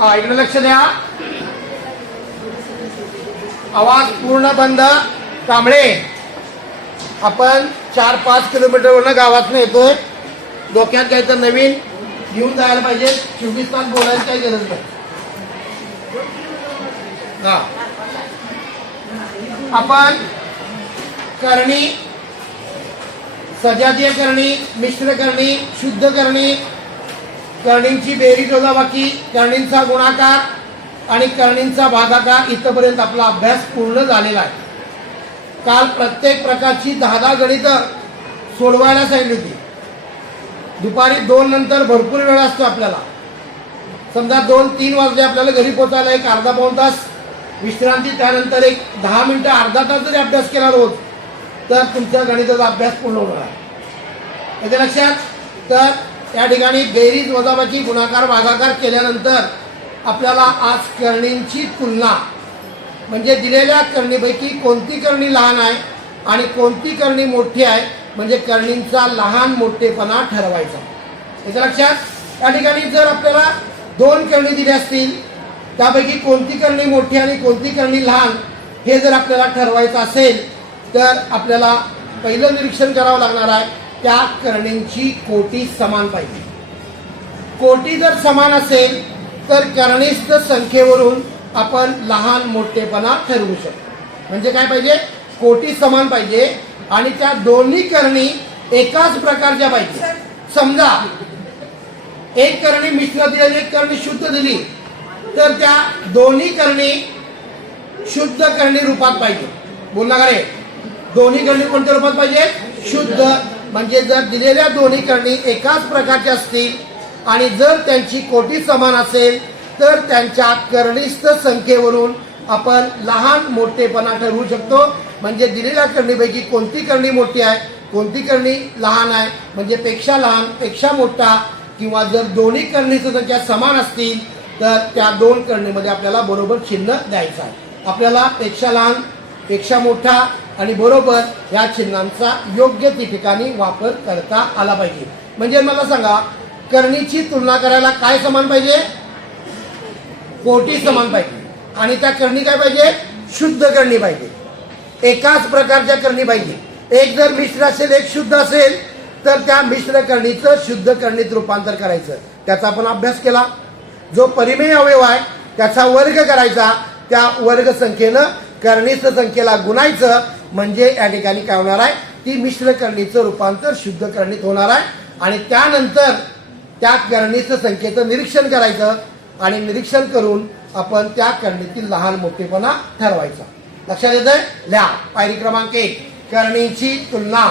इकडे लक्ष द्या. आवाज पूर्ण बंद. कांबळे, आपण 4-5 किलोमीटरवरनं गावातनं येतोय. डोक्यात काहीतरी नवीन घेऊन जायला पाहिजे. 24 तास बोलायची काही गरज नाही. आपण करणी, सजातीय करणी, मिश्र करणी, शुद्ध करणी, करणींची बेरीज वजाबाकी, करणींचा गुणाकार आणि करणींचा भागाकार इथपर्यंत आपला अभ्यास पूर्ण झालेला आहे. काल प्रत्येक प्रकारची 10 गणितं सोडवायला सांगितली होती. दुपारी 2 नंतर भरपूर वेळ असतो आपल्याला. समजा 2-3 वाजले आपल्याला घरी पोहोचायला, एक अर्धा-पाऊण तास विश्रांती, त्यानंतर एक 10 मिनिटं अर्धा तास जरी अभ्यास केला रोज तर तुमच्या गणिताचा अभ्यास पूर्ण होणार आहे. याच्या लक्षात. तर या ठिकाणी बेरीज वजाबाकी गुणाकार भागाकार केल्यानंतर आपल्याला आज करणींची तुलना, म्हणजे दिलेल्या करणीपैकी कोणती करणी लहान आहे आणि कोणती करणी मोठी आहे, म्हणजे करणींचा लहान मोठेपणा ठरवायचा. याच्या लक्षात. या ठिकाणी जर आपल्याला 2 करणी दिल्या असतील, त्यापैकी कोणती करणी मोठी आणि कोणती करणी लहान हे जर आपल्याला ठरवायचं असेल तर आपल्याला पहिलं निरीक्षण करावं लागणार आहे, त्या करणींची कोटी समान पाहिजे. कोटी जर समान असेल तर करणीस्थ संख्येवरून आपण लहान मोठेपणा ठरवू शकतो. म्हणजे काय पाहिजे? कोटी समान पाहिजे आणि त्या दोन्ही करणी एकाच प्रकारच्या पाहिजे. समजा एक करणी मिश्र दिली आणि एक करणी शुद्ध दिली तर त्या दोन्ही करणी शुद्ध करणी रूपात पाहिजे. बोलला का रे? दोन्ही करणी कोणत्या रूपात पाहिजे? शुद्ध. म्हणजे जर दिलेल्या दोन्ही करणी एकाच प्रकारच्या असतील आणि जर त्यांची कोटी समान असेल तर त्यांच्या करणीस्थ संख्येवरून आपण लहान मोठेपणा ठरवू शकतो. म्हणजे दिलेल्या करणीपैकी कोणती करणी मोठी आहे, कोणती करणी लहान आहे, म्हणजे पेक्षा लहान, पेक्षा मोठा, किंवा जर दोन्ही करणीची संख्या समान असतील तर त्या 2 करणीमध्ये आपल्याला बरोबर चिन्ह द्यायचं आहे. आपल्याला पेक्षा लहान, पेक्षा मोठा आणि बरोबर या चिन्हांचा योग्य ती ठिकाणी वापर करता आला पाहिजे. म्हणजे मला सांगा, करणीची तुलना करायला काय समान पाहिजे? कोटी समान पाहिजे. आणि त्या करणी काय पाहिजे? शुद्ध करणी पाहिजे. एकाच प्रकारच्या करणी पाहिजे. एक जर मिश्र असेल, एक शुद्ध असेल तर त्या मिश्र करणीचं शुद्ध करणीत रूपांतर करायचं. त्याचा आपण अभ्यास केला. जो परिमेय अवयव आहे त्याचा वर्ग करायचा, त्या वर्ग संख्येनं करणीस्थ संख्येला गुणायचं. म्हणजे या ठिकाणी काय होणार आहे? ती मिश्र करणीचं रूपांतर शुद्ध करणीत होणार आहे. आणि त्यानंतर त्या करणीस्थ संख्येचं निरीक्षण करायचं आणि निरीक्षण करून आपण त्या करणीतील लहान मोठेपणा ठरवायचा. लक्षात येतंय? लिहा. पायरी क्रमांक 1, करणींची तुलना.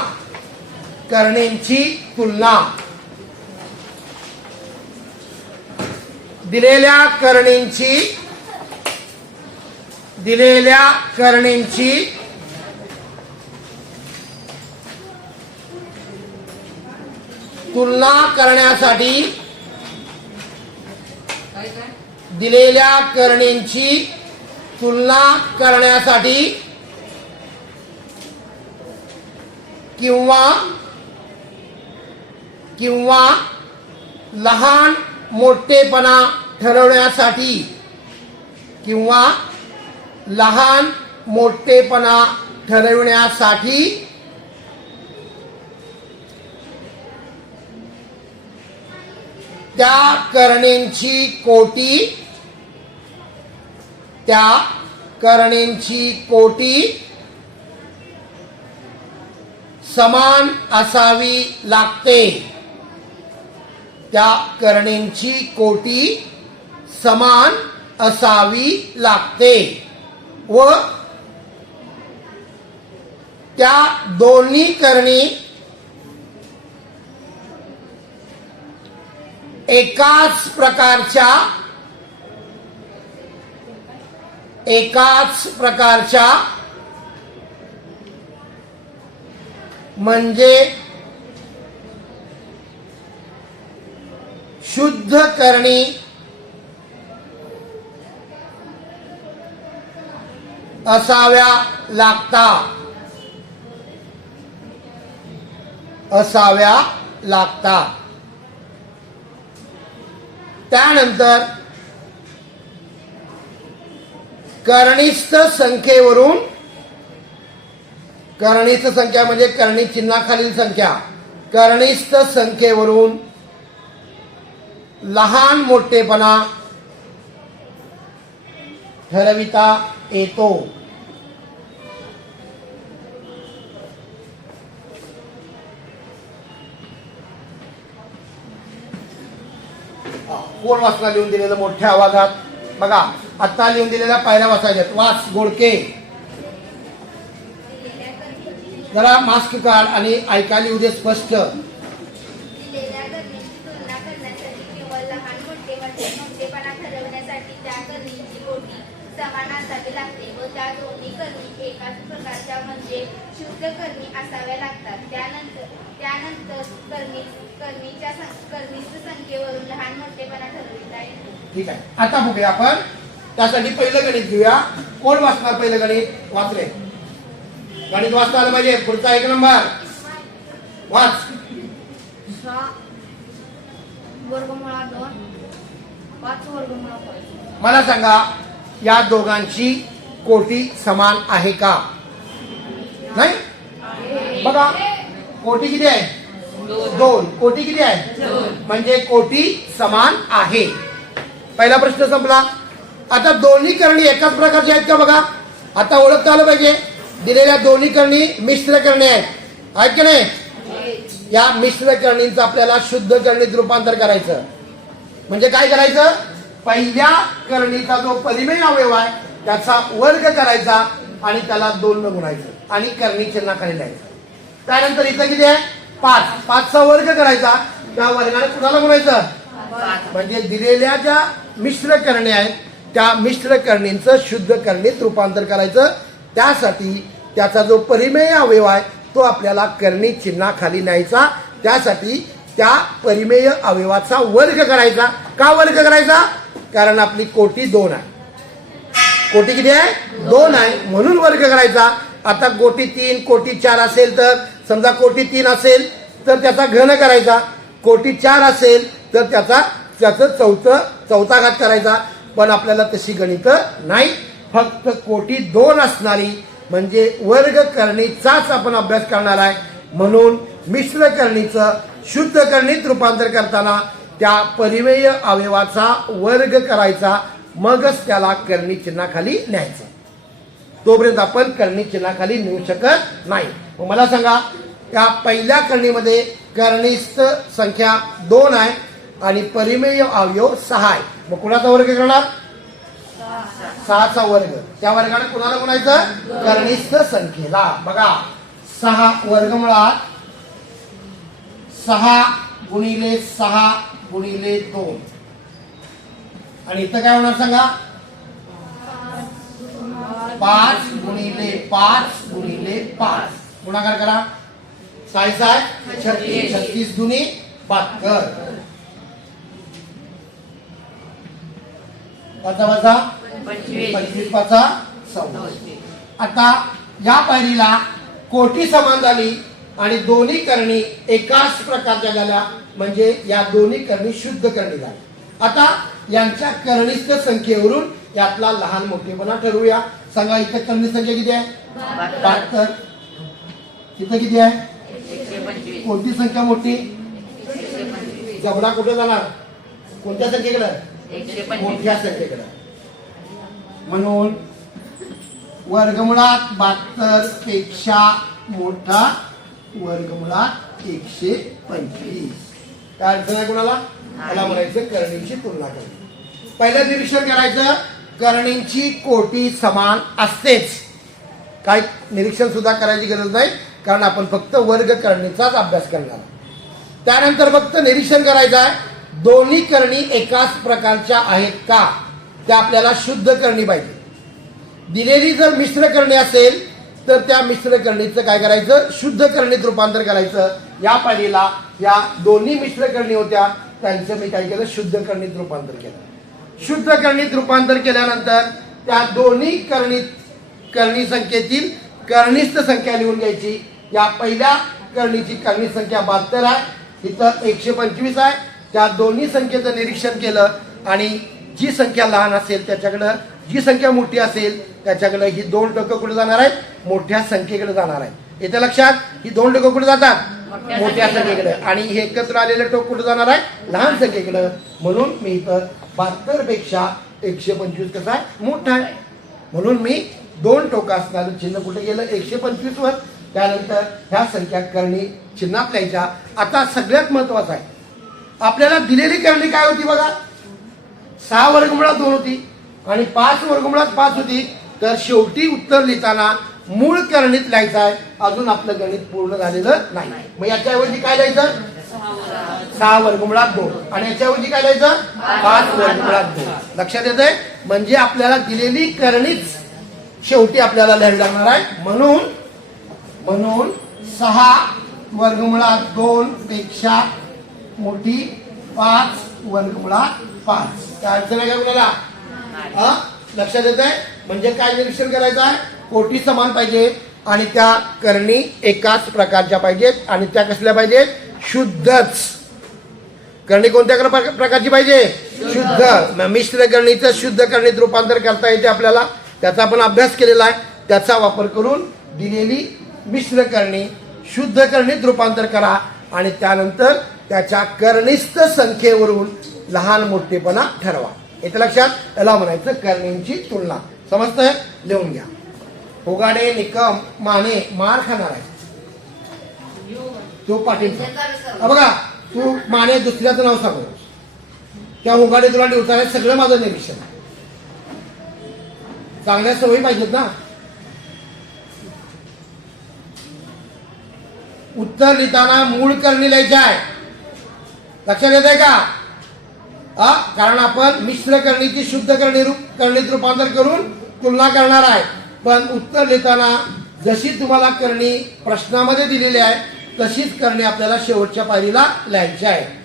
करणींची तुलना. दिलेल्या करणींची तुलना करण्यासाठी, दिलेल्या करणींची तुलना करण्यासाठी किंवा लहान मोठेपणा ठरवण्यासाठी, किंवा लहान मोठेपणा ठरवण्यासाठी त्या करणींची कोटी समान असावी लागते. त्या करणींची कोटी समान असावी लागते व त्या दोन्ही करणी एकाच प्रकारच्या म्हणजे शुद्ध करणी असाव्या लागतात. त्यानंतर कर्णिस्थ संख्येवरून, कर्णिस्थ संख्या म्हणजे कर्णी चिन्हाखालील संख्या, कर्णिस्थ संख्येवरून लहान मोठेपणा ठरविता येतो. कोण वाचना लिहून दिलेलं मोठ्या आवाजात? बघा आता लिहून दिलेल्या पायऱ्या वाचायच्यात. वाच गोडके, जरा मास्क काढ आणि ऐकायला येऊ दे स्पष्ट. दिलेल्या करणीची तुलना करण्यासाठी किंवा लहान मोठेपणा ठरवण्यासाठी त्या करणीची कोटी समान असावी लागते व त्या दोन्ही करणी एकाच प्रकारच्या म्हणजे शुद्ध करणी असाव्या लागतात. त्यानंतर करणीच्या संख्येवरून लहान मोठेपणा ठरविता येतो. ठीक आहे, आता बघूया आपण. त्यासाठी पहिलं गणित घेऊया. कोण वाचणार पहिलं गणित? वाचले गणित वाचता आलं पाहिजे. पुढचा 1 नंबर वाच. 6 वर्गमुळात 2 5 वर्गमुळात 5. मला सांगा या दोघांची कोटी समान आहे का? नाही. बघा कोटी किती आहे? 2. कोटी किती आहे? म्हणजे कोटी समान आहे. पहिला प्रश्न संपला. आता दोन्ही करणी एकाच प्रकारची आहेत का? बघा आता ओळखता आलं पाहिजे. दिलेल्या दोन्ही करणी मिश्र करणी आहेत की नाही? या मिश्र करणींचं आपल्याला शुद्ध करणीत रूपांतर करायचं. म्हणजे काय करायचं? पहिल्या करणीचा जो परिमेय अवयव आहे त्याचा वर्ग करायचा आणि त्याला 2 न गुणायचं आणि करणी चिन्हाखाली लिहायचं. त्यानंतर इथं किती आहे? 5. 5चा वर्ग करायचा, त्या वर्गाने कुणाला गुणायचं? म्हणजे दिलेल्या ज्या मिश्र करणे आहेत त्या मिश्र करणींचं शुद्ध करणीत रूपांतर करायचं. त्यासाठी त्याचा जो परिमेय अवयव आहे तो आपल्याला करणी चिन्हाखाली न्यायचा. त्यासाठी त्या परिमेय अवयवाचा वर्ग करायचा. का वर्ग करायचा? कारण आपली कोटी 2 आहे. कोटी किती आहे? 2 आहे म्हणून वर्ग करायचा. आता कोटी 3 कोटी 4 असेल तर, समजा कोटी 3 असेल तर त्याचा घन करायचा. कोटी 4 असेल तर त्याचं चौथा घात करायचा. पण आपल्याला तशी गणित नाही. फक्त कोटी 2 असणारी म्हणजे वर्ग करणीचाच आपण अभ्यास करणार आहे. म्हणून मिश्र करणीचं शुद्ध करणीत रूपांतर करताना त्या परिमेय अवयवाचा वर्ग करायचा, मगच त्याला करणी चिन्हाखाली न्यायचं. तोपर्यंत आपण करणी चिन्हाखाली नेऊ शकत नाही. मग मला सांगा या पहिल्या करणीमध्ये करणीस्थ संख्या 2 आहे आणि परिमेय अवयव 6 आहे. मग कुणाचा वर्ग करणार? 6चा वर्ग. त्या वर्गाने कुणाला गुणायचं? करणीस्थ संख्येला. बघा 6 वर्गमुळात 6 गुणिले 6 गुणिले 2 आणि इथं काय होणार सांगा? 5 गुणिले 5 गुणिले 5. गुणाकार करा. 6 36. 36 दुनी 72. पाचा 25 पाचा 26. आता या पायरीला कोटी समान झाली आणि दोन्ही करणी एकाच प्रकारच्या झाल्या म्हणजे या दोन्ही करणी शुद्ध करणी झाली. आता यांच्या करणीस्थ संख्येवरून यातला लहान मोठेपणा ठरवूया. सांगा इथं करणी संख्या किती आहे? 72. इथं किती आहे? 125. कोणती संख्या मोठी? जबडा कुठे जाणार? कोणत्या संख्येकडे? 125. मोठ्या संख्येकडे. म्हणून वर्गमुळात 72 पेक्षा मोठा वर्गमुळात 125. काय अडचण आहे कोणाला? त्याला म्हणायचं करणींची तुलना करणे. पहिलं निरीक्षण करायचं, करणींची कोटी समान असतेच. काय निरीक्षण सुद्धा करायची गरज नाही कारण आपण फक्त वर्ग करणीचाच अभ्यास करणार. त्यानंतर फक्त निरीक्षण करायचं आहे दोन्ही करणी एकाच प्रकारच्या आहेत का, त्या आपल्याला शुद्ध करणी पाहिजे. दिलेली जर मिश्र करणी असेल तर त्या मिश्र करणीचं काय करायचं? शुद्ध करणीत रूपांतर करायचं. या पायरीला या दोन्ही मिश्र करणी होत्या त्यांचं मी काय केलं? शुद्ध करणीत रूपांतर केलं. शुद्ध करणीत रूपांतर केल्यानंतर त्या दोन्ही करणी संख्येतील करणीस्थ संख्या लिहून घ्यायची. या पहिल्या करणीची करणी संख्या 72 आहे, इथं 125 आहे. त्या दोन्ही संख्येचं निरीक्षण केलं आणि जी संख्या लहान असेल त्याच्याकडं जी संख्या मोठी असेल त्याच्याकडे ही 2 टोकं कुठे जाणार आहेत? मोठ्या संख्येकडे जाणार आहे. येत्या लक्षात? ही 2 टोकं कुठे जातात? मोठ्या संख्येकडे. आणि हे एकत्र आलेले टोक कुठे जाणार आहे? लहान संख्येकडे. म्हणून मी इथं 72 पेक्षा 125 कसा आहे? मोठा आहे. म्हणून मी 2 टोकं असणारं चिन्ह कुठे गेलं? 125 वर. त्यानंतर ह्या संख्या करणी चिन्हात लिहायच्या. आता सगळ्यात महत्वाचं आहे, आपल्याला दिलेली करणी काय होती बघा? 6 वर्गमुळात 2 होती आणि 5 वर्गमुळात 5 होती. तर शेवटी उत्तर लिहिताना मूळ करणीत लिहायचं आहे. अजून आपलं गणित पूर्ण झालेलं नाही. मग याच्याऐवजी काय लिहायचं? 6 वर्गमुळात 2. आणि याच्याऐवजी काय लिहायचं? 5 वर्गमुळात 2. लक्षात येतंय? म्हणजे आपल्याला दिलेली करणीच शेवटी आपल्याला लिहावी लागणार आहे. म्हणून 6 वर्गमुळात 2 पेक्षा मोठी 5 वर्गमुळात 5. काय अडचण आहे का कुणाला? लक्षात येत आहे? म्हणजे काय निरीक्षण करायचं आहे? कोटी समान पाहिजे आणि त्या करणी एकाच प्रकारच्या पाहिजेत आणि त्या कसल्या पाहिजेत? शुद्धच. करणी कोणत्या प्रकारची पाहिजे? शुद्ध. मिश्र करणीचं शुद्ध करणीत रूपांतर करता येते आपल्याला. त्याचा आपण अभ्यास केलेला आहे. त्याचा वापर करून दिलेली मिश्र करणी शुद्ध करणीत रूपांतर करा आणि त्यानंतर त्याच्या करणीस्थ संख्येवरून लहान मोठेपणा ठरवा. येते लक्षात? याला म्हणायचं करणींची तुलना. समजतंय? लिहून घ्या. होगाडे निकम माने मार खाणार आहे. तो पाटील बघा, तू माने दुसऱ्याचं नाव सांगू. त्या होगाडे तुला लिहता सगळं माझं निरीक्षण आहे. चांगल्या सवयी पाहिजेत ना. उत्तर लिहिताना मूळ करणी लिहायची आहे. लक्षात येत आहे का? कारण आपण मिश्र करणीची शुद्ध करणीत रूपांतर करून तुलना करणार आहे. पण उत्तर लिहिताना जशी तुम्हाला करणी प्रश्नामध्ये दिलेली आहे तशीच करणी आपल्याला शेवटच्या पायरीला लिहायची आहे.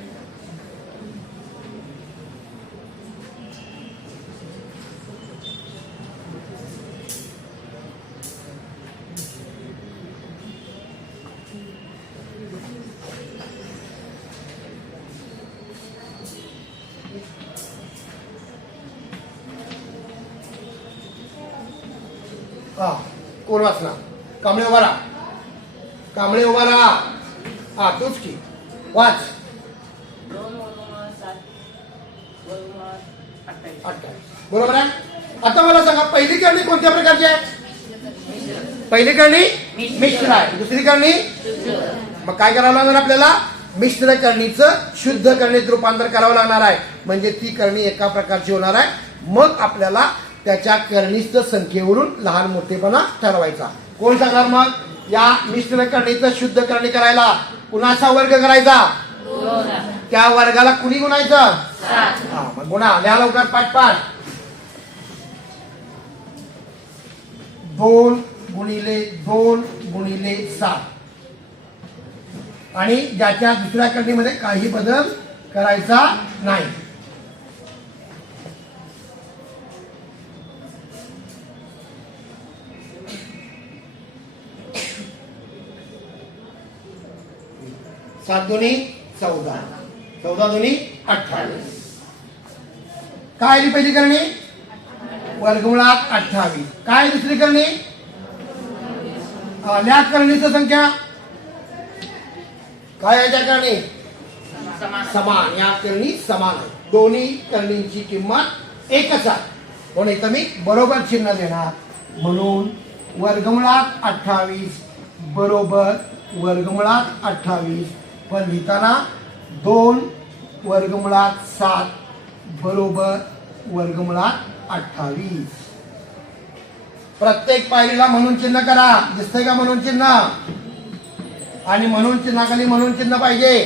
कोण वाचणार? कांबळे उभा राहा. कांबळे उभा राहा. तूच की वाच. 28. बरोबर आहे. आता मला सांगा, पहिली करणी कोणत्या प्रकारची आहे? पहिली करणी मिश्र आहे. दुसरी करणी मग काय करावं लागणार आपल्याला? मिश्र करणीचं शुद्ध करणीत रूपांतर करावं लागणार आहे. म्हणजे ती करणी एका प्रकारची होणार आहे. मग आपल्याला त्याच्या करणीस्थ संख्येवरून लहान मोठेपणा ठरवायचा. कोण सांगणार मग? या मिश्र करणीचं शुद्ध करणी करायला कुणाचा वर्ग करायचा? त्या वर्गाला कुणी गुणायचं? मग गुणा. लिहा लवकर पाठ. 2 गुणिले 2 गुणिले 7. आणि ज्याच्या दुसऱ्या करणीमध्ये काही बदल करायचा नाही. सात दोन्ही 14. 14 दोन्ही 28. काय आली पहिली करणी? वर्गमुळात 28. काय दुसरी करणी? या करणीची संख्या काय आहे? त्या करणी समान. या करणी समान आहे. दोन्ही करणींची किंमत एकच आहे. म्हणून इथं मी बरोबर चिन्ह देणार. म्हणून वर्गमुळात 28 बरोबर वर्गमुळात 28. पण लिहिताना 2 वर्गमुळात 7 बरोबर वर्गमुळात 28. प्रत्येक पायरीला म्हणून चिन्ह करा. दिसतंय का म्हणून चिन्ह? आणि म्हणून चिन्हाखाली म्हणून चिन्ह पाहिजे.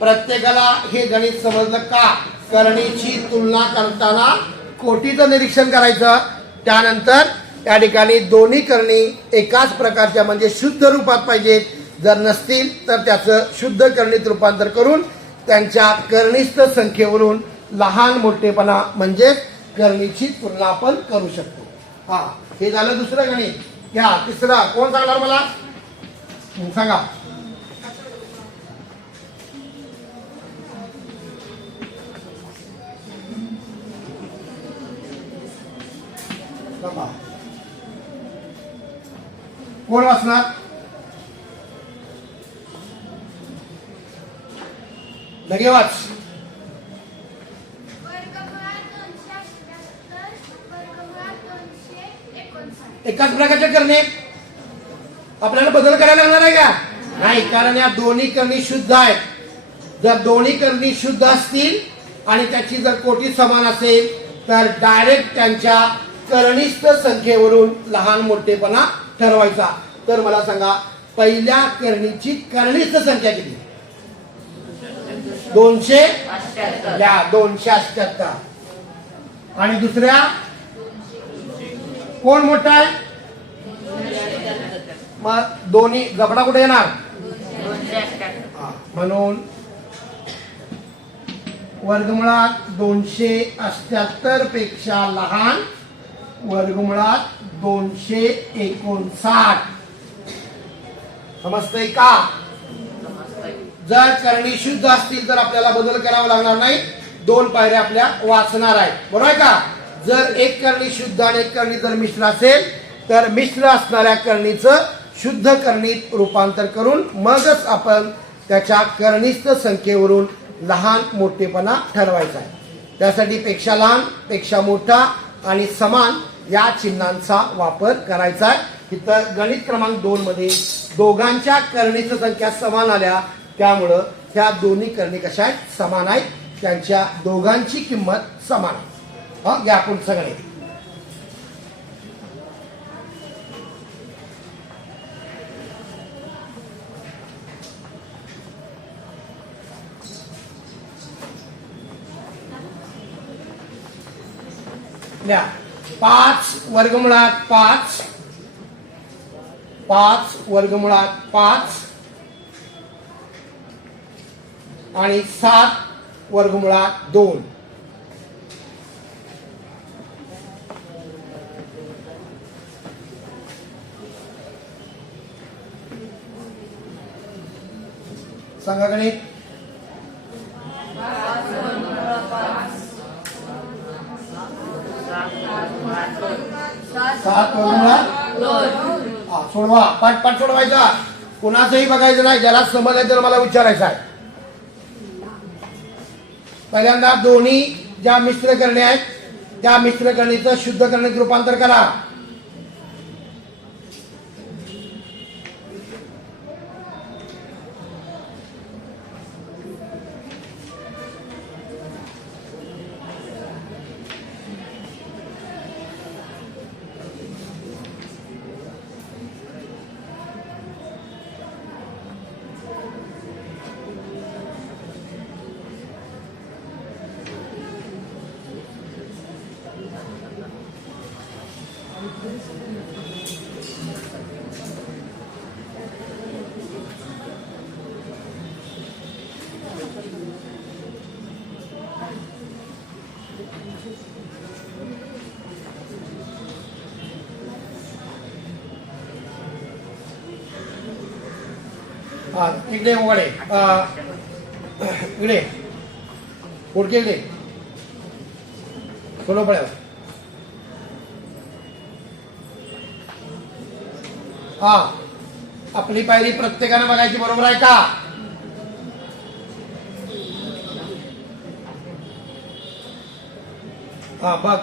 प्रत्येकाला हे गणित समजलं का? करणीची तुलना करताना कोटीचं निरीक्षण करायचं. त्यानंतर त्या ठिकाणी दोन्ही करणी एकाच प्रकारच्या म्हणजे शुद्ध रूपात पाहिजेत. जर नसतील तर त्याचं शुद्ध करणीत रूपांतर करून त्यांच्या करणीस्थ संख्येवरून लहान मोठेपणा म्हणजे करणीची तुलना आपण करू शकतो. हे झालं दुसरं गणित. घ्या तिसरं. कोण सांगणार मला? सांगा. थांबा. कोण वाचणार? लगे वाच. एकाच प्रकारचे करणे आपल्याला बदल करायला लागणार आहे का? नाही, कारण या दोन्ही करणी शुद्ध आहेत. जर दोन्ही करणी शुद्ध असतील आणि त्याची जर कोटी समान असेल तर डायरेक्ट त्यांच्या करणीस्थ संख्येवरून लहान मोठेपणा ठरवायचा. तर मला सांगा, पहिल्या करणीची करणीस्थ संख्या किती? 288. आणि दुसऱ्या कोण मोठा आहे? मग दोन्ही गबडा कुठे येणार? म्हणून वर्गमुळात 278 पेक्षा लहान वर्गमुळात 259. समजतंय का? जर करणी शुद्ध असतील तर आपल्याला बदल करावा लागणार नाही. 2 पायऱ्या आपल्या वाचणार आहेत. बरोबर आहे का? जर एक करणी शुद्ध आणि एक करणी जर मिश्र असेल तर मिश्र असणाऱ्या करणीचं शुद्ध करणीत रूपांतर करून मगच आपण त्याच्या करणीस्थ संख्येवरून लहान मोठेपणा ठरवायचा आहे. त्यासाठी पेक्षा लहान, पेक्षा मोठा आणि समान या चिन्हांचा वापर करायचा आहे. इथं गणित क्रमांक 2 मध्ये दोघांच्या करणीच्या संख्या समान आल्या, त्यामुळं ह्या दोन्ही करणी कशा आहेत? समान आहेत. त्यांच्या दोघांची किंमत समान आहे. घ्या आपण सगळे. ल्या 5 वर्गमुळात 5, 5 वर्गमुळात 5 आणि 7 वर्गमुळात 2. सांगा गणित. 7 वर्गमुळात 2. सोडवा, पाठ सोडवायचा. कुणाचंही बघायचं नाही. ज्याला समजलं तर मला विचारायचं आहे. पहिल्यांदा दोन्ही ज्या मिश्र करणे आहेत त्या मिश्र करणीचं शुद्ध करणीत रूपांतर करा. इकडे उघडे, इकडे पुढचे इकडे सोलो पडेल. आपली पायरी प्रत्येकाने बघायची. बरोबर आहे का? बघ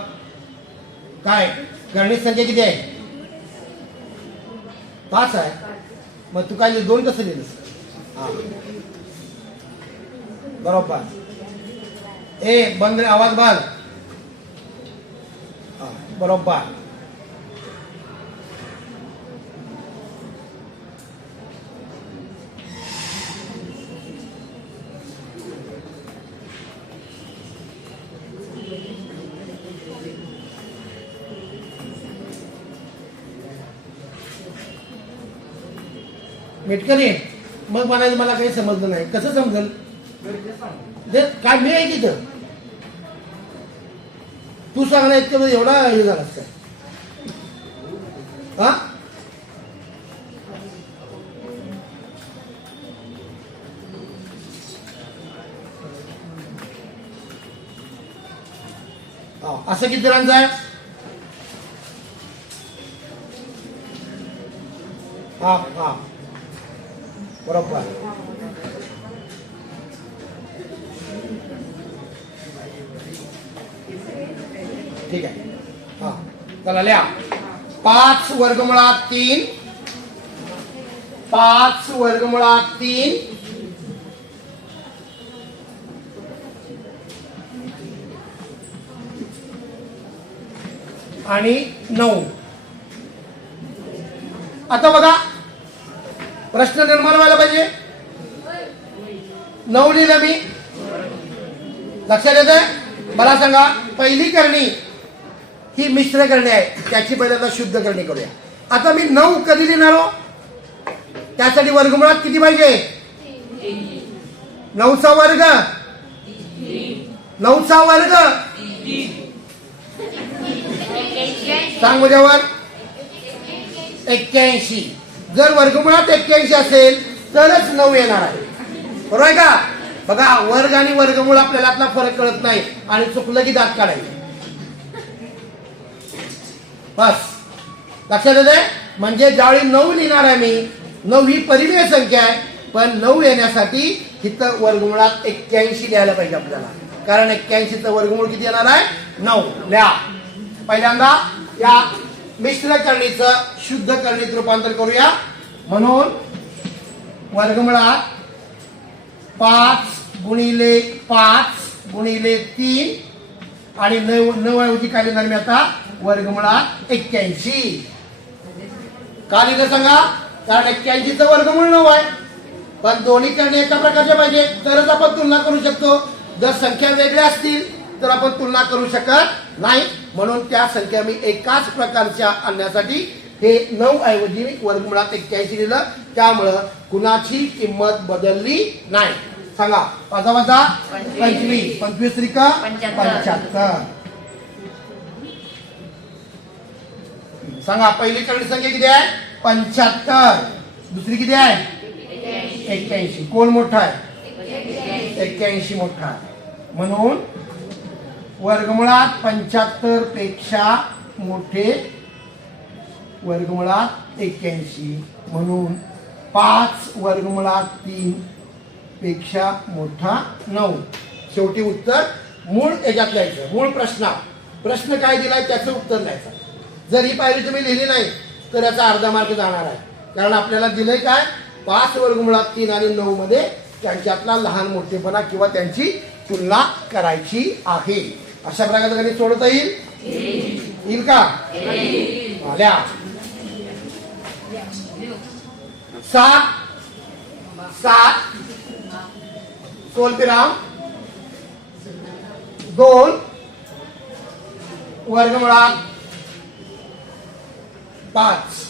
काय गणित संख्या किती आहे? 5 आहे. मग तू काय 2 कसं लिहिलंस? बरोबर. बंद आवाज बंद. बरोबर. मेटकरी मग म्हणायचं मला काही समजलं नाही. कसं समजल? काय मी आहे तिथं? तू सांगणार इतकं एवढा हे झाला काय? असं किती जणांचं आहे? हा हा बरोबर. ठीक आहे. हा चला लिहा. 5 वर्गमुळात 3 5 वर्गमुळात 3 आणि 9. आता बघा प्रश्न निर्माण व्हायला पाहिजे. 9 लिहिलं मी. लक्षात येतंय? मला सांगा पहिली करणी ही मिश्र करणी आहे, त्याची पहिल्यांदा शुद्ध करणी करूया. आता मी 9 कधी लिहिणार हो? त्यासाठी वर्गमुळात किती पाहिजे? 9चा वर्ग 9चा वर्ग सांग माझ्यावर. 81. जर वर्गमुळात 81 असेल तरच 9 येणार आहे. बरोबर आहे का? बघा वर्ग आणि वर्गमूळ आपल्याला आतला फरक कळत नाही आणि चुकलं की दात काढायचे. बस लक्षात येते. म्हणजे ज्यावेळी 9 लिहिणार आहे मी, 9 ही परिमेय संख्या आहे, पण 9 येण्यासाठी इथं वर्गमुळात 81 लिहायला पाहिजे आपल्याला, कारण 81चं वर्गमूळ किती येणार आहे? 9. लिहा. पहिल्यांदा या मिश्र करणीचं शुद्ध करणीत रूपांतर करूया. म्हणून वर्गमुळात 5 गुणिले 5 गुणिले 3 आणि 9 ऐवजी काय लिहिणार मी आता? वर्गमुळात 81. का लिहिलं सांगा? कारण 81चं वर्गमूळ 9 आहे, पण दोन्ही करणे एका प्रकारच्या पाहिजे तरच आपण तुलना करू शकतो. जर संख्या वेगळ्या असतील तर आपण तुलना करू शकत नाही. म्हणून त्या संख्या मी एकाच प्रकारच्या आणण्यासाठी हे 9 ऐवजी वर्गमुळात 81 लिहिलं. त्यामुळं कुणाची किंमत बदलली नाही. सांगा 5 वजा 25 25 त्रिका 75. सांगा पहिली करणी संख्या किती आहे? 75. दुसरी किती आहे? 81. कोण मोठा आहे? 81 मोठा आहे. म्हणून वर्गमुळात 75 पेक्षा मोठे वर्गमुळात 81. म्हणून 5 वर्गमुळात 3 पेक्षा मोठा 9. शेवटी उत्तर मूळ याच्यात लिहायचं. मूळ प्रश्न काय दिलाय त्याचं उत्तर द्यायचं. जर ही पायरी तुम्ही लिहिली नाही तर याचा अर्धा मार्क जाणार आहे. कारण आपल्याला दिलंय काय? 5 वर्गमुळात 3 आणि 9 मध्ये त्यांच्यातला लहान मोठेपणा किंवा त्यांची तुलना करायची आहे. अशा प्रकारे गणित सोडवता येईल का? आल्या 7 स्वल्पविराम 2 वर्गमुळात 5.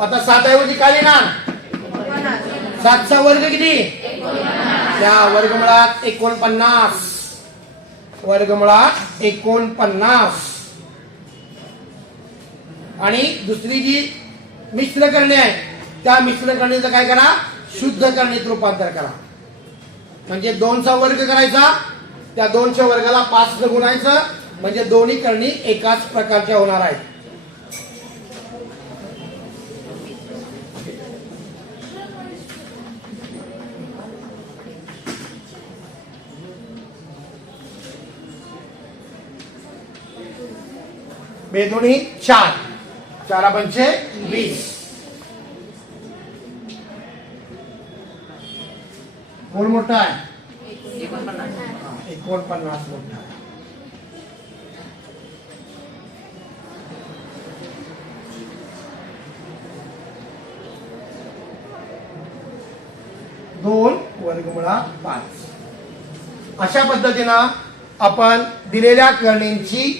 आता 7 ऐवजी काय लिहिणार? 7चा वर्ग किती? त्या वर्गमुळात 49. वर्गमुळात 49. आणि दुसरी जी मिश्र करणे आहे त्या मिश्र करणीचं काय करा? शुद्ध करणीत रूपांतर करा. म्हणजे 2चा वर्ग करायचा, त्या 2च्या वर्गाला 5 ने गुणायचं, म्हणजे दोन्ही करणी एकाच प्रकारच्या होणार आहेत. बेदोनी 4 4 पंचे 20. कोण मोठा आहे? 49 मोठा आहे. दोन वर्गमुळात 5. अशा पद्धतीनं आपण दिलेल्या करणींची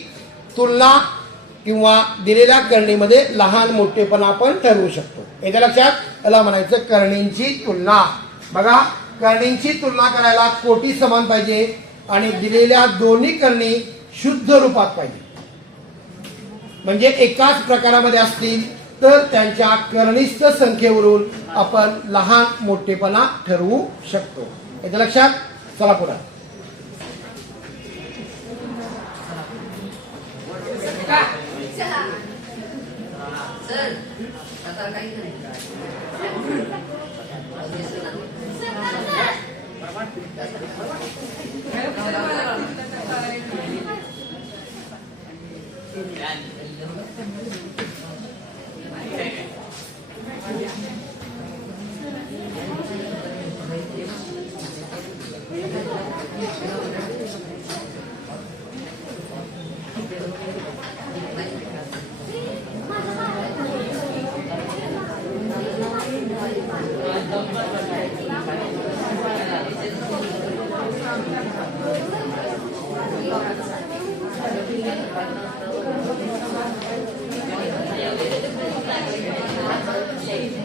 तुलना किंवा दिलेल्या करणीमध्ये लहान मोठेपणा आपण ठरवू शकतो. याच्या लक्षात याला म्हणायचं करणींची तुलना. बघा करणींची तुलना करायला कोटी समान पाहिजे आणि दिलेल्या दोन्ही करणी शुद्ध रूपात पाहिजे. म्हणजे एकाच प्रकारामध्ये असतील तर त्यांच्या कनिष्ठ संख्येवरून आपण लहान मोठेपणा ठरवू शकतो. याच्या लक्षात. चला पुढे.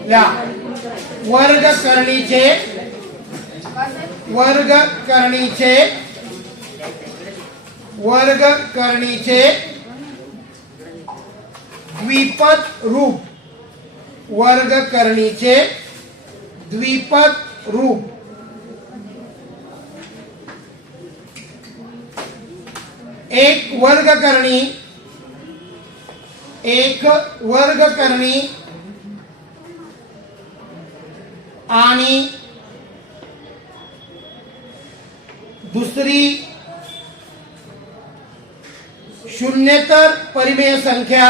ल्या वर्ग करणीचे द्विपद रूप एक वर्गकरणी आणि दुसरी शून्येतर परिमेय संख्या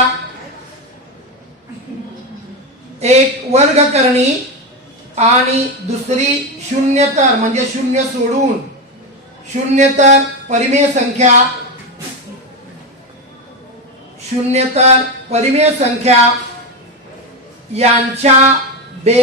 एक वर्गकरणी आणि दुसरी शून्येतर म्हणजे शून्य सोडून शून्येतर परिमेय संख्या यांच्या बेरीज